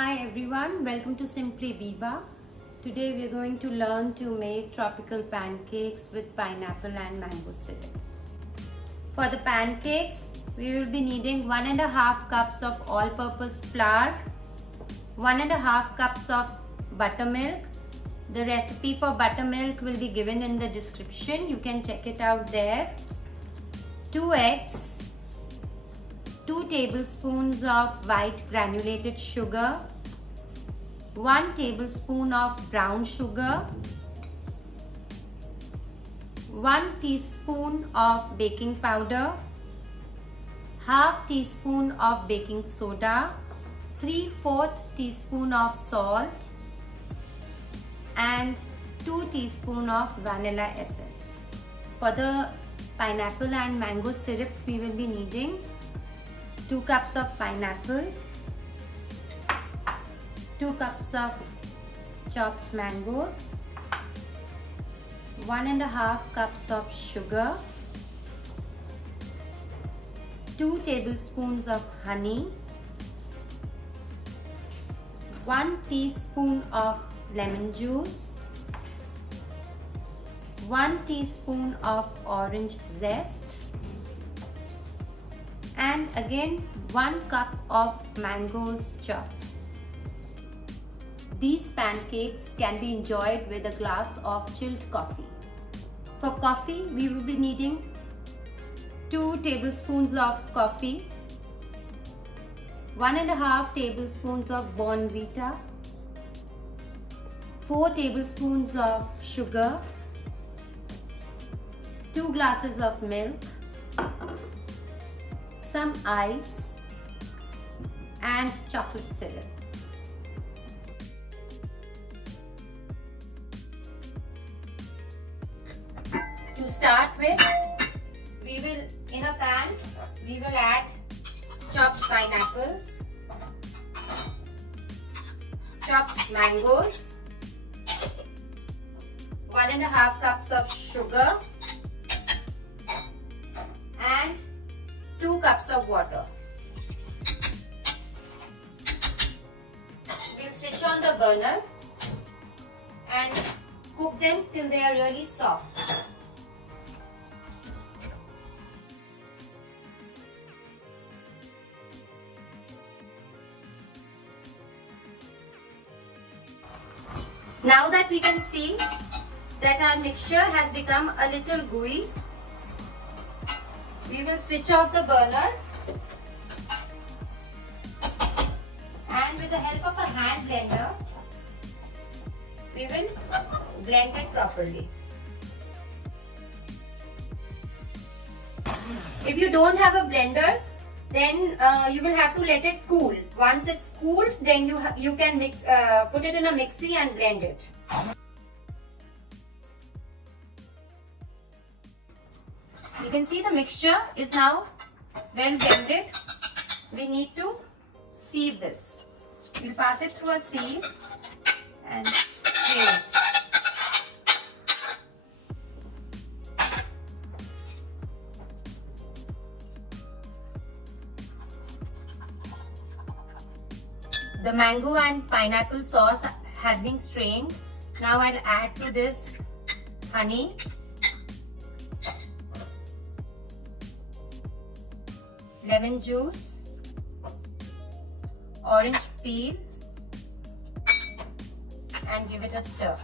Hi everyone, welcome to Simply Biba. Today we are going to learn to make tropical pancakes with pineapple and mango syrup. For the pancakes, we will be needing 1.5 cups of all-purpose flour, 1.5 cups of buttermilk. The recipe for buttermilk will be given in the description. You can check it out there. 2 eggs, 2 tablespoons of white granulated sugar, 1 tablespoon of brown sugar, 1 teaspoon of baking powder, half teaspoon of baking soda, 3/4 teaspoon of salt, and 2 teaspoons of vanilla essence. For the pineapple and mango syrup, we will be needing 2 cups of pineapple, 2 cups of chopped mangoes, 1.5 cups of sugar, 2 tablespoons of honey, 1 teaspoon of lemon juice, 1 teaspoon of orange zest, and again 1 cup of mangoes chopped. These pancakes can be enjoyed with a glass of chilled coffee. For coffee, we will be needing 2 tablespoons of coffee, 1.5 tablespoons of Bournvita, 4 tablespoons of sugar, 2 glasses of milk, some ice, and chocolate syrup. To start with, in a pan, we will add chopped pineapples, chopped mangoes, 1.5 cups of sugar, and 2 cups of water. We'll switch on the burner and cook them till they are really soft. Now that we can see that our mixture has become a little gooey, we will switch off the burner and with the help of a hand blender, we will blend it properly. If you don't have a blender, then you will have to let it cool. Once it's cooled, then you can put it in a mixie and blend it. You can see the mixture is now well blended. We need to sieve this. We'll pass it through a sieve and strain it. The mango and pineapple sauce has been strained. Now I'll add to this honey, lemon juice, orange peel, and give it a stir.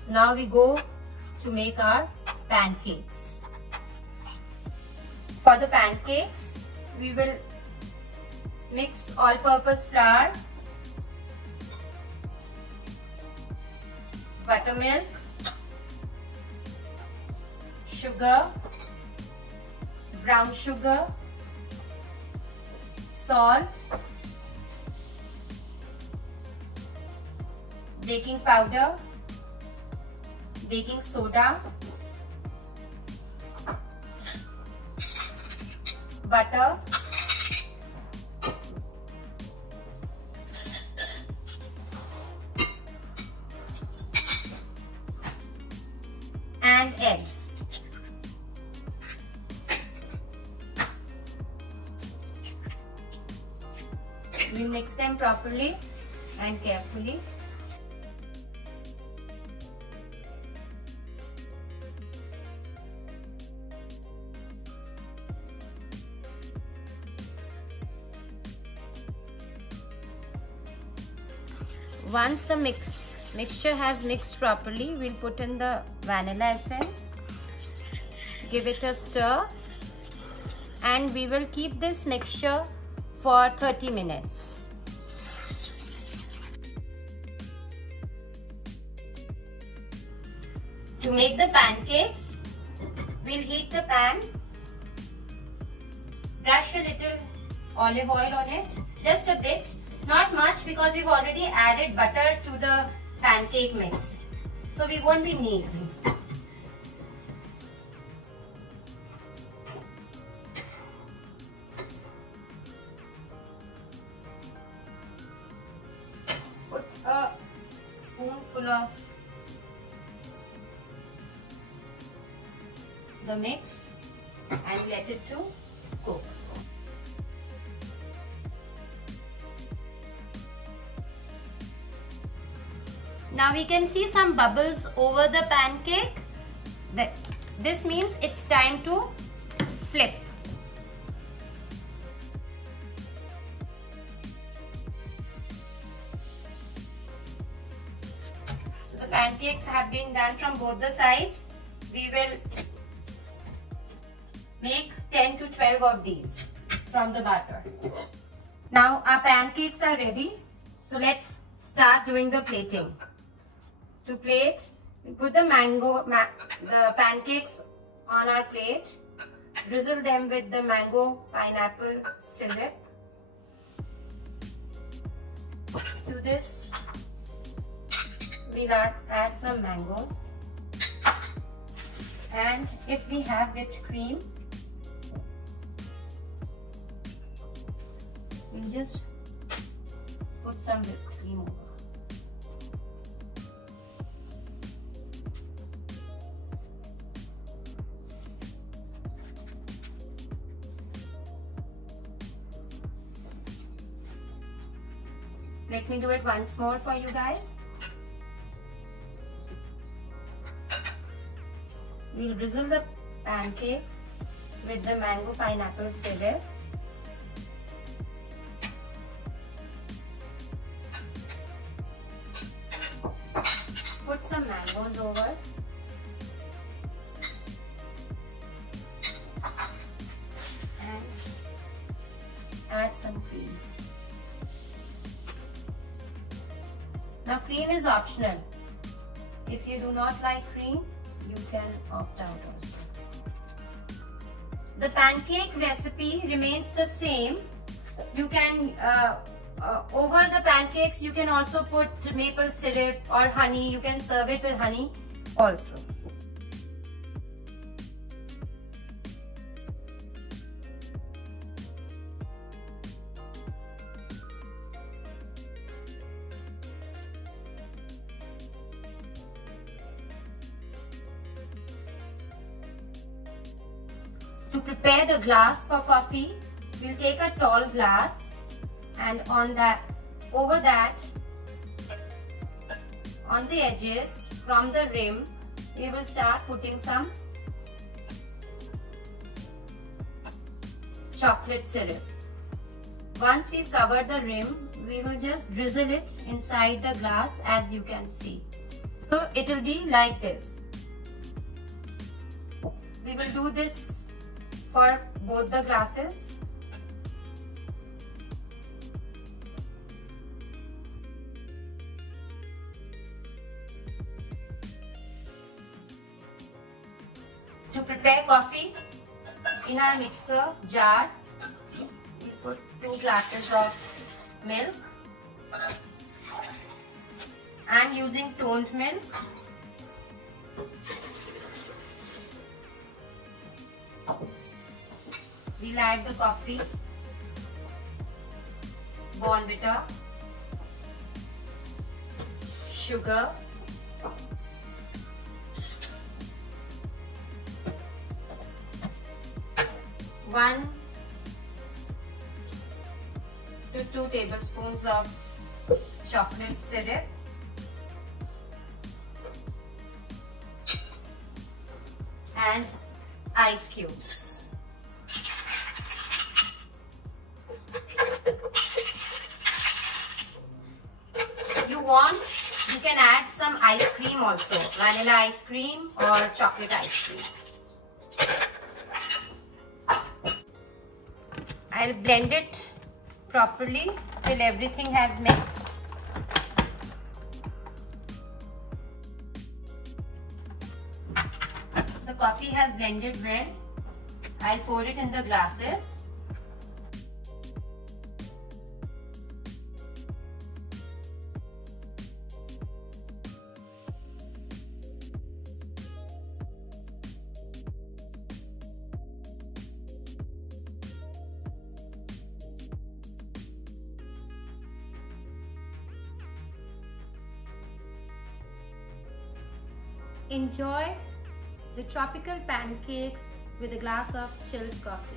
So now we go to make our pancakes. For the pancakes, we will mix all-purpose flour, buttermilk, sugar, brown sugar, salt, baking powder, baking soda, butter, and eggs. We mix them properly and carefully. Once the mixture has mixed properly, we'll put in the vanilla essence, give it a stir, and we will keep this mixture for 30 minutes. To make the pancakes, we'll heat the pan, brush a little olive oil on it, just a bit. Not much because we've already added butter to the pancake mix. So we won't be needing. Put a spoonful of the mix and let it to cook. Now we can see some bubbles over the pancake. This means it's time to flip. So the pancakes have been done from both the sides. We will make 10 to 12 of these from the batter. Now our pancakes are ready. So let's start doing the plating. To plate, we put the pancakes on our plate, drizzle them with the mango pineapple syrup. To this, we'll add some mangoes, and if we have whipped cream, we'll just put some whipped cream over. Let me do it once more for you guys. We'll drizzle the pancakes with the mango pineapple syrup. Put some mangoes over. And add some cream. Now cream is optional. If you do not like cream, you can opt out also. The pancake recipe remains the same. You can, over the pancakes, you can also put maple syrup or honey. You can serve it with honey also. To prepare the glass for coffee, we'll take a tall glass, and on that, over that, on the edges from the rim, we will start putting some chocolate syrup. Once we've covered the rim, we will just drizzle it inside the glass, as you can see. So it will be like this. We will do this for both the glasses. To prepare coffee, in our mixer jar, we put 2 glasses of milk, and using toned milk, we'll add the coffee, Bournvita, sugar, (1 to 2 tablespoons of chocolate syrup. And ice cubes. You can add some ice cream also, vanilla ice cream or chocolate ice cream. I'll blend it properly till everything has mixed. The coffee has blended well. I'll pour it in the glasses. Enjoy the tropical pancakes with a glass of chilled coffee.